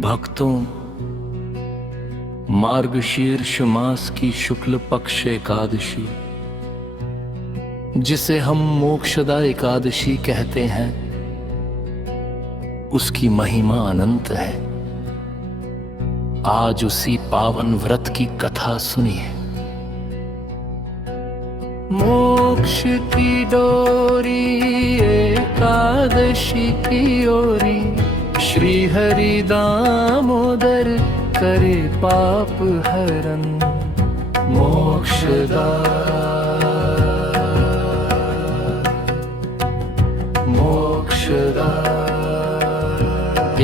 भक्तों, मार्गशीर्ष मास की शुक्ल पक्ष एकादशी, जिसे हम मोक्षदा एकादशी कहते हैं, उसकी महिमा अनंत है। आज उसी पावन व्रत की कथा सुनिए। मोक्ष की डोरी एकादशी की ओरी, श्री हरि दामोदर करे पाप हरन। मोक्षदा मोक्षदा।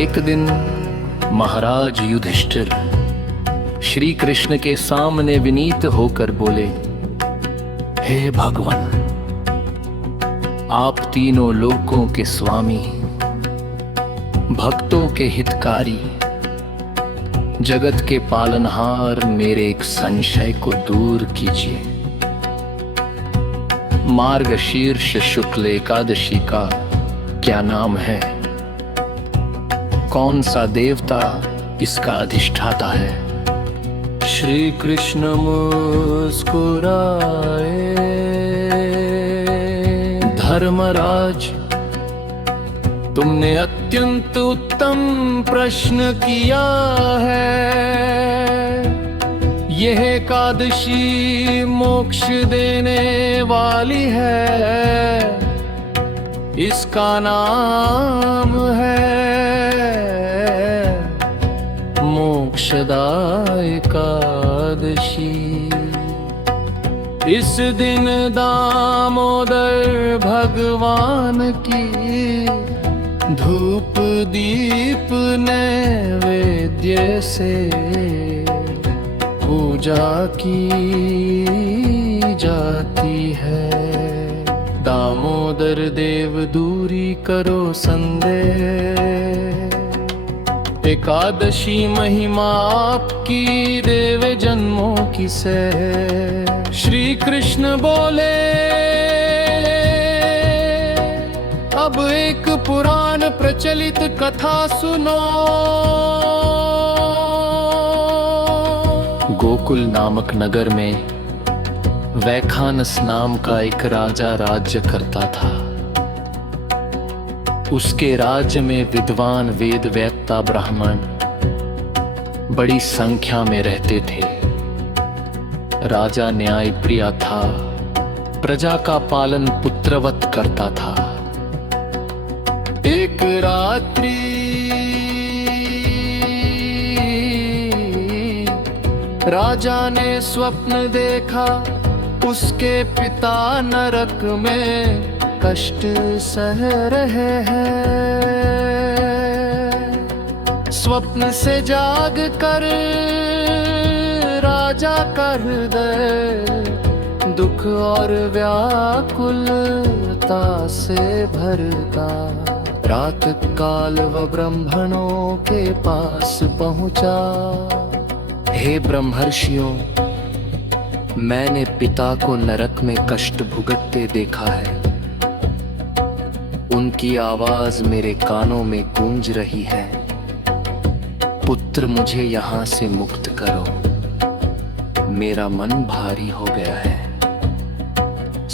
एक दिन महाराज युधिष्ठिर श्री कृष्ण के सामने विनीत होकर बोले, हे भगवान, आप तीनों लोकों के स्वामी, भक्तों के हितकारी, जगत के पालनहार, मेरे एक संशय को दूर कीजिए। मार्गशीर्ष शुक्ल एकादशी का क्या नाम है? कौन सा देवता इसका अधिष्ठाता है? श्री कृष्ण मुस्कुराए, धर्मराज, तुमने अत्यंत उत्तम प्रश्न किया है। यह एकादशी मोक्ष देने वाली है, इसका नाम है मोक्षदा एकादशी। इस दिन दामोदर भगवान की धूप दीप नैवेद्य से पूजा की जाती है। दामोदर देव दूरी करो संदेह, एकादशी महिमा आपकी देव जन्मों की से। श्री कृष्ण बोले, अब एक पुराण प्रचलित कथा सुनो। गोकुल नामक नगर में वैखानस नाम का एक राजा राज्य करता था। उसके राज्य में विद्वान वेद वेत्ता ब्राह्मण बड़ी संख्या में रहते थे। राजा न्याय प्रिय था, प्रजा का पालन पुत्रवत करता था। एक रात्रि राजा ने स्वप्न देखा, उसके पिता नरक में कष्ट सह रहे हैं। स्वप्न से जाग कर राजा का हृदय दुख और व्याकुलता से भरता। रात काल वह ब्राह्मणों के पास पहुंचा। हे ब्रह्मर्षियों, मैंने पिता को नरक में कष्ट भुगतते देखा है। उनकी आवाज मेरे कानों में गूंज रही है। पुत्र, मुझे यहाँ से मुक्त करो, मेरा मन भारी हो गया है।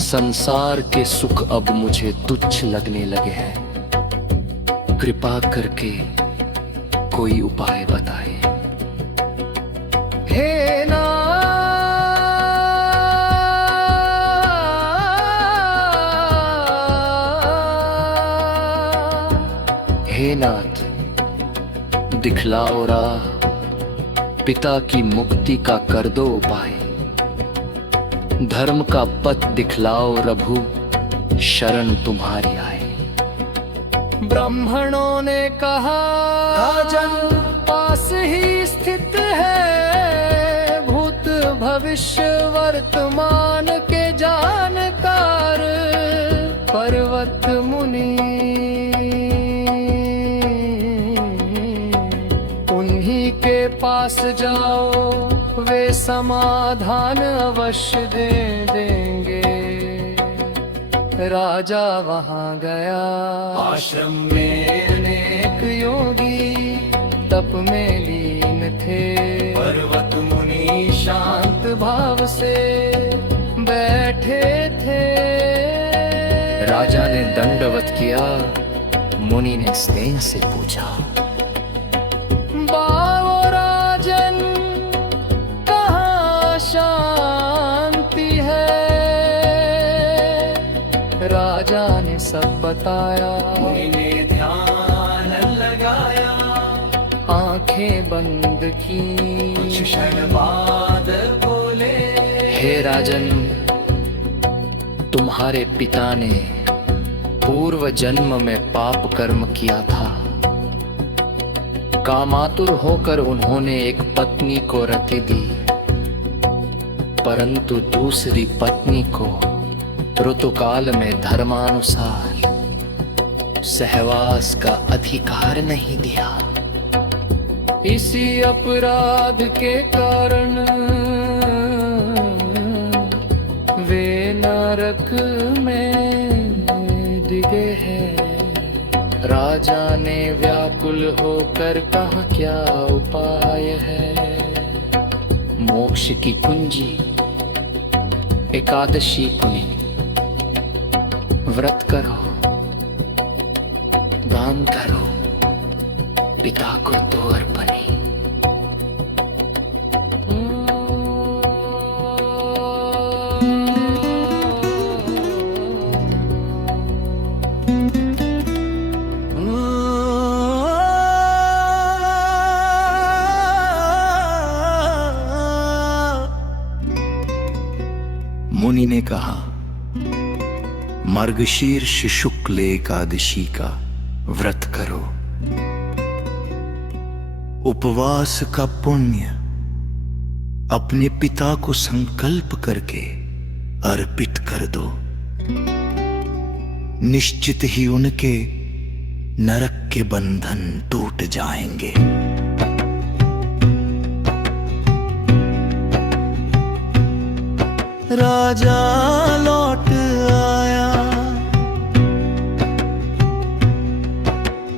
संसार के सुख अब मुझे तुच्छ लगने लगे हैं। कृपा करके कोई उपाय बताए। हे नाथ, दिखलाओ राह, पिता की मुक्ति का कर दो उपाय। धर्म का पथ दिखलाओ प्रभु, शरण तुम्हारी आए। ब्राह्मणों ने कहा, राजन पास ही स्थित है, भूत भविष्य वर्तमान के जानकार पर्वत मुनि। उन्हीं के पास जाओ, वे समाधान अवश्य दे देंगे। राजा वहां गया। आश्रम में अनेक योगी तप में लीन थे। पर्वत मुनि शांत भाव से बैठे थे। राजा ने दंडवत किया, मुनि ने स्नेह से पूछा, बाओ राजन, कहाँ शांति है? राजा ने सब बताया। मुनि ने ध्यान लगाया, आंखें बंद की, कुछ क्षण बाद बोले, हे राजन, तुम्हारे पिता ने पूर्व जन्म में पाप कर्म किया था। कामातुर होकर उन्होंने एक पत्नी को रति दी, परंतु दूसरी पत्नी को ऋतुकाल में धर्मानुसार सहवास का अधिकार नहीं दिया। इसी अपराध के कारण वे नरक में डिगे हैं। राजा ने व्याकुल होकर कहा, क्या उपाय है? मोक्ष की कुंजी एकादशी पुनि, व्रत करो, दान करो, पिता को दो अर्पणे। मुनि ने कहा, मार्गशीर्ष शुक्ल एकादशी का व्रत करो। उपवास का पुण्य अपने पिता को संकल्प करके अर्पित कर दो। निश्चित ही उनके नरक के बंधन टूट जाएंगे। राजा लौट आया,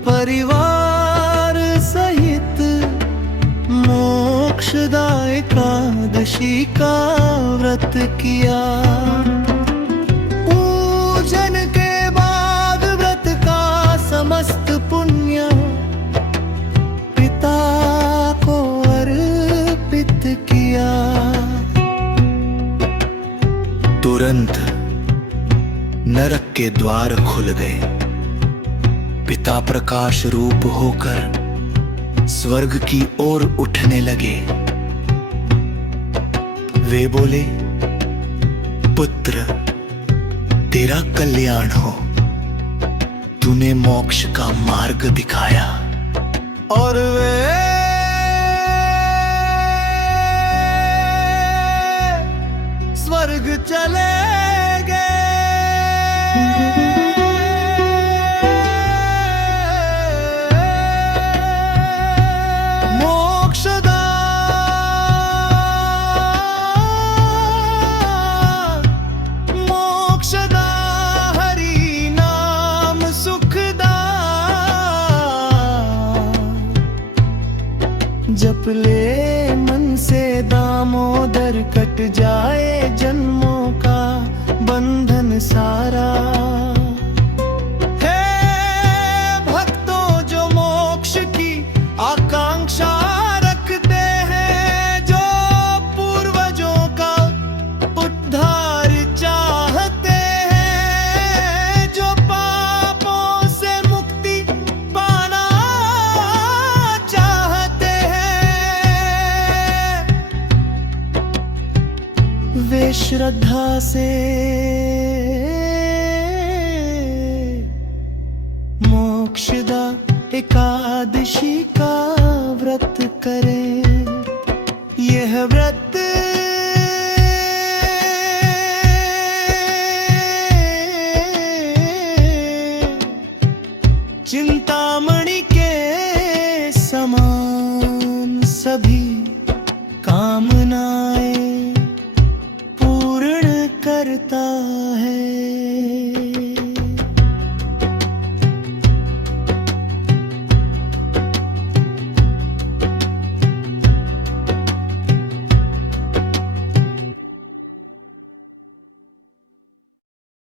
परिवार सहित मोक्षदा एकादशी का व्रत किया। पूजन के बाद व्रत का समस्त पुण्य पिता को अर्पित किया। तुरंत नरक के द्वार खुल गए। पिता प्रकाश रूप होकर स्वर्ग की ओर उठने लगे। वे बोले, पुत्र, तेरा कल्याण हो, तूने मोक्ष का मार्ग दिखाया। और वे स्वर्ग चले गए। मोक्षदा मोक्षदा हरि नाम सुखदा। जप ले मन से दामोदर, कट जाए जन्मों का बंधन सारा। हे भक्तों जो मोक्ष की आकांक्षा रखते हैं, जो पूर्वजों का उद्धार चाहते हैं, जो पापों से मुक्ति पाना चाहते हैं, वे श्रद्धा से मोक्षदा एकादशी का